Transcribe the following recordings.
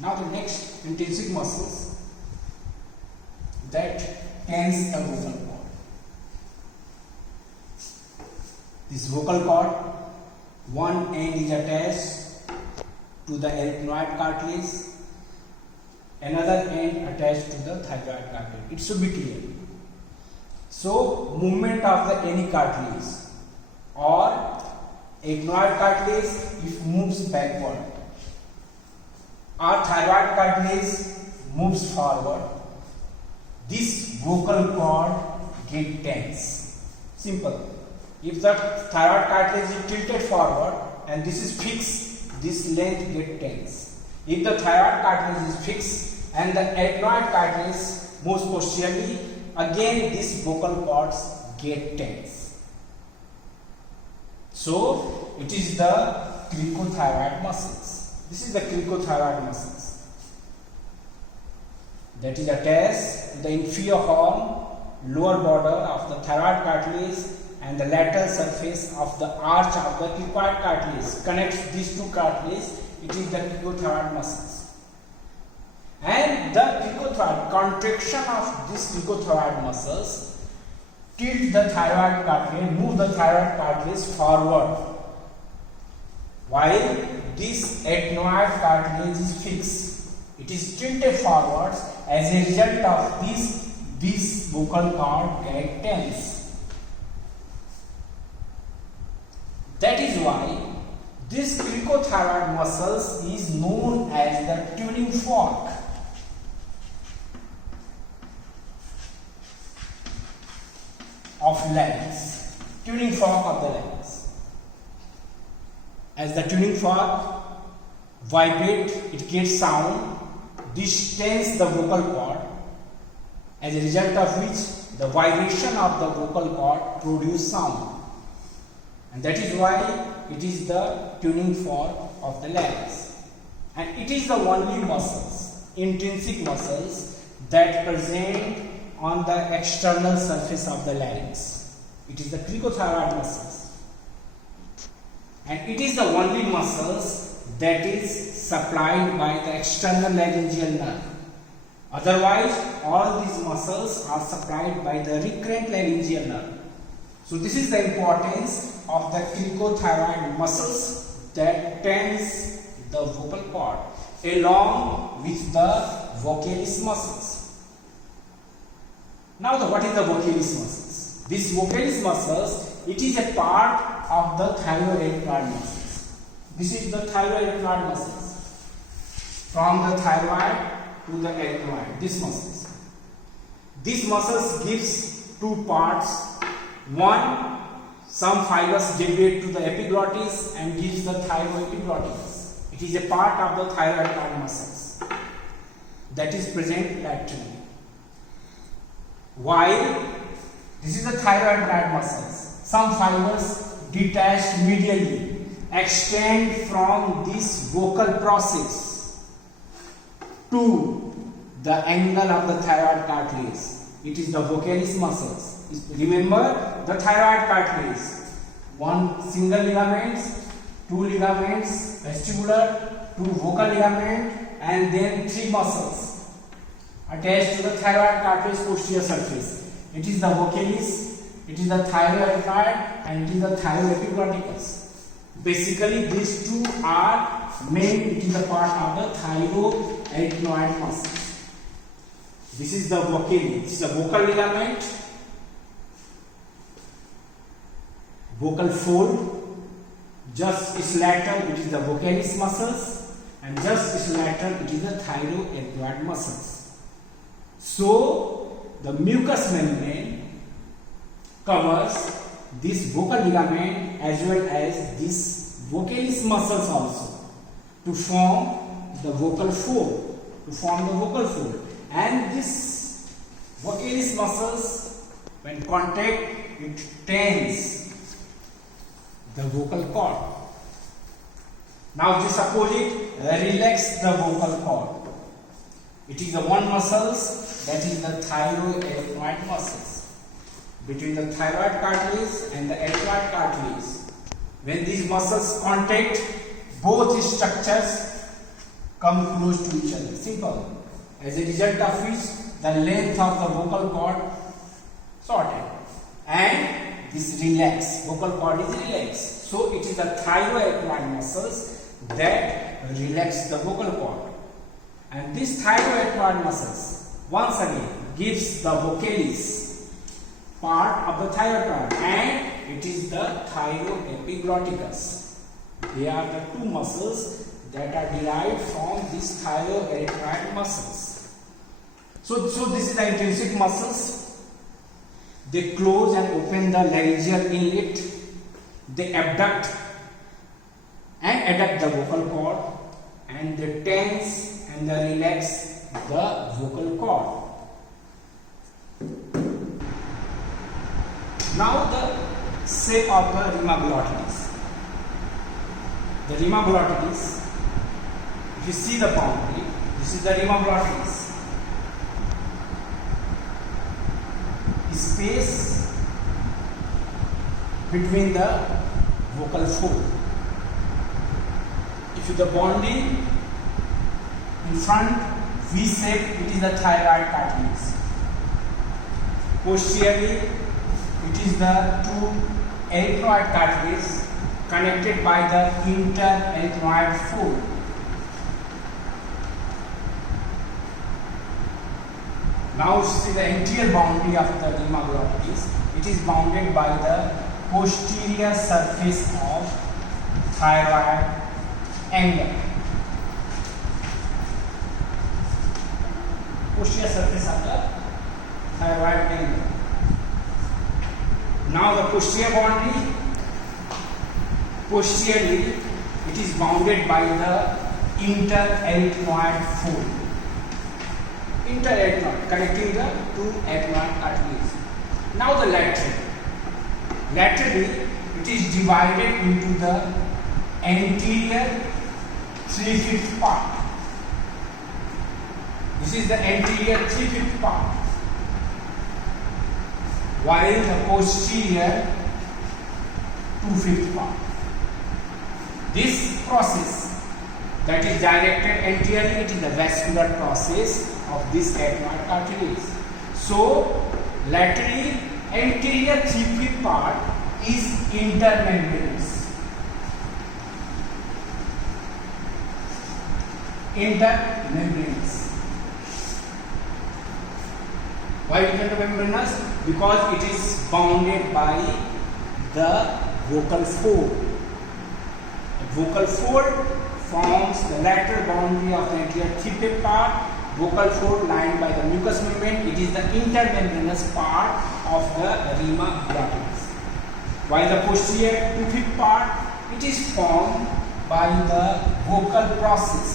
Now the next intrinsic muscles that tense the vocal cord. This vocal cord, one end is attached to the arytenoid cartilage, another end attached to the thyroid cartilage. It should be clear. So movement of the any cartilage or arytenoid cartilage, if moves backward, or thyroid cartilage moves forward, this vocal cord get tense. Simple. If the thyroid cartilage is tilted forward and this is fixed, this length get tense. If the thyroid cartilage is fixed and the arytenoid cartilage moves posteriorly, again this vocal cords get tense. So it is the cricothyroid muscles. This is the cricothyroid muscles that is attached to the inferior horn, lower border of the thyroid cartilage and the lateral surface of the arch of the cricoid cartilage connects these two cartilages. It is the cricothyroid muscles. And the cricothyroid contraction of this cricothyroid muscles tilt the thyroid cartilage, move the thyroid cartilage forward, while this arytenoid cartilage is fixed. It is tilted forwards. As a result of this vocal cord get tense. That is why this cricothyroid muscles is known as the tuning fork. Of larynx, tuning fork of the larynx. As the tuning fork vibrates, it gets sound. This tenses the vocal cord, as a result of which the vibration of the vocal cord produces sound, and that is why it is the tuning fork of the larynx. And it is the only muscles, intrinsic muscles, that present on the external surface of the larynx. It is the cricothyroid muscles, and it is the only muscles that is supplied by the external laryngeal nerve. Otherwise, all these muscles are supplied by the recurrent laryngeal nerve. So this is the importance of the cricothyroid muscles that tense the vocal cord along with the vocalis muscles. Now what is the vocalis muscles? This vocalis muscles, it is a part of the thyroarytenoid muscles. This is the thyroarytenoid muscles. From the thyroid to the arytenoid, these muscles. These muscles gives two parts. One, some fibers deviate to the epiglottis and gives the thyroepiglottis. It is a part of the thyroarytenoid muscles that is present laterally. While this is the thyroarytenoid muscles, some fibers detached medially extend from this vocal process to the angle of the thyroid cartilage. It is the vocalis muscles. Remember the thyroid cartilage, one single ligaments, two ligaments, vestibular, two vocal ligament, and then three muscles attached to the thyroid cartilage posterior surface. It is the vocalis, it is the thyroarytenoid, and it is the thyroepiglotticus. Basically, these two are main. It is a part of the thyroarytenoid muscles. This is the vocalis. This is the vocal ligament, vocal fold. Just its lateral, it is the vocalis muscles, and just its lateral, it is the thyroarytenoid muscles. So the mucous membrane covers this vocal ligament as well as this vocalis muscles also to form the vocal fold. And this vocalis muscles, when contact, it tense the vocal cord. Now just suppose it relax the vocal cord. It is the one muscles, that is the thyroarytenoid muscles. Between the thyroid cartilage and the arytenoid cartilage, when these muscles contact, both structures come close to each other. Simple. As a result of which the length of the vocal cord shortened and this relax. Vocal cord is relaxed. So it is the thyroid muscles that relax the vocal cord. And this thyroid muscles once again gives the vocalis part of the thyroid and it is the thyroepiglotticus. They are the two muscles that are derived from these thyroerythroid muscles. So this is the intrinsic muscles. They close and open the laryngeal inlet. They abduct and adduct the vocal cord and they tense and they relax the vocal cord. Now the shape of the rima glottis. The rima glottis, if you see the boundary, this is the rima glottis. Space between the vocal fold. If the boundary in front V shape, it is the thyroid cartilage. Posteriorly, it is the two erythroid cartilages connected by the intererythroid fold. Now see the anterior boundary of the rima glottis. It is bounded by the posterior surface of thyroid angle. Posterior surface of the thyroid angle. Now the posterior boundary, posteriorly it is bounded by the intererythroid fold. Intererythroid connecting the two erythroid cartilages. Now the lateral. Laterally it is divided into the anterior 3/5 part. This is the anterior 3/5 part, while the posterior 2/5 part. This process that is directed anteriorly, it is the vascular process of this erythroid cartilage. So laterally anterior 3/5 part is intermembranous. Intermembranous. Why intermembranous? Because it is bounded by the vocal fold. The vocal fold forms the lateral boundary of the anterior 3/5 part. Vocal fold lined by the mucous membrane. It is the intermembranous part of the rima glottis. While the posterior 2/5 part, it is formed by the vocal process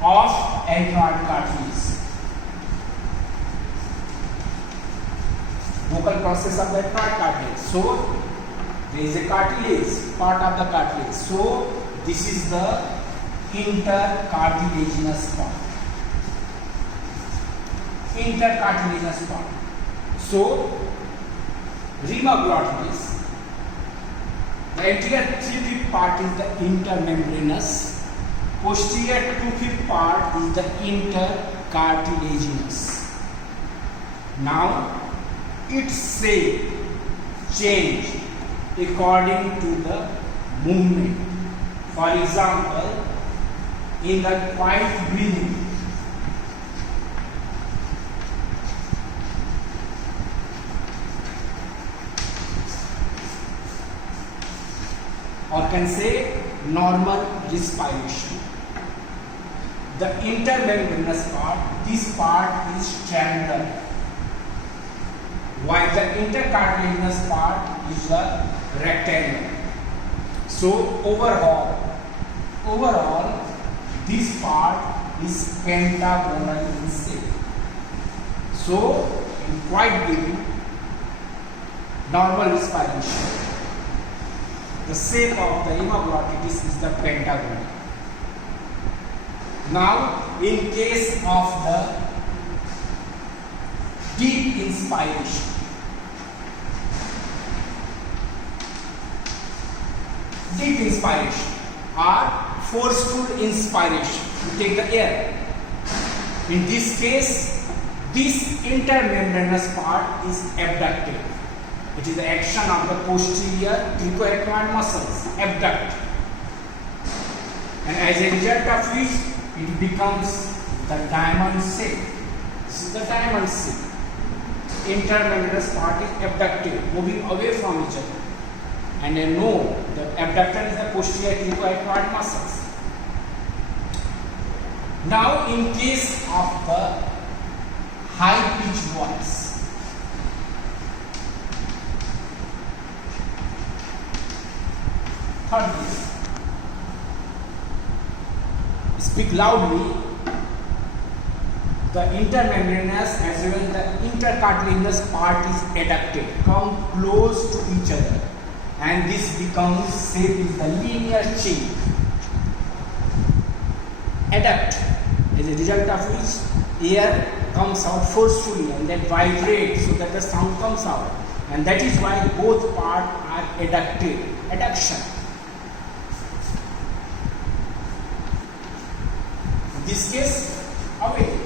of erythroid cartilage. Vocal process of the erythroid cartilage. So there is a cartilage, part of the cartilage. So this is the intercartilaginous part. Intercartilaginous part. So rima glottis, the anterior 3/5 part is the intermembranous, posterior 2/5 part is the intercartilaginous. Now its shape change according to the movement. For example, in the quiet breathing, or can say normal respiration, the intermembranous part, this part is triangular, while the intercartilaginous part is a rectangle. So overall this part is pentagonal in shape. So in quiet breathing, normal respiration, the shape of the rima glottis is the pentagon. Now in case of the deep inspiration, or forceful inspiration to take the air. In this case, this intermembranous part is abducted. It is the action of the posterior cricoid muscles, abduct. And as a result of which, it becomes the diamond shape. This is the diamond shape. Intermembranous part is abducted, moving away from each other. And I know the abductor is the posterior cricoid muscles. Now, in case of the high pitched voice, third case, speak loudly. The intermembranous as well as the intercartilaginous part is adducted, come close to each other, and this becomes shape is the linear chain. Adduct, as a result of which air comes out forcefully and then vibrates so that the sound comes out, and that is why both parts are adducted. Adduction. In this case, away.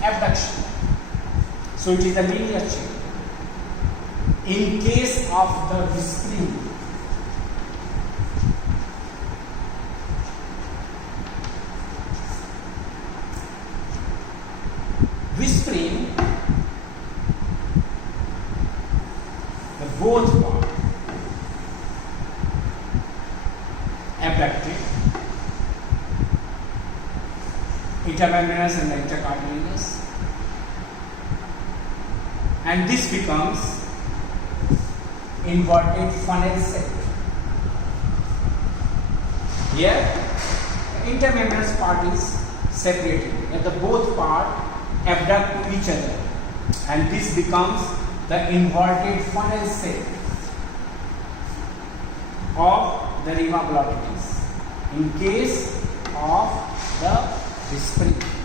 Abduction. So it is a linear chain. In case of the whispering, the both part abducted, intermembranous and the intercartilaginous, and this becomes inverted funnel shape. Here, the intermembranous part is separated, and the both part abduct to each other, and this becomes the inverted funnel shape of the rima glottis in case of the whispering.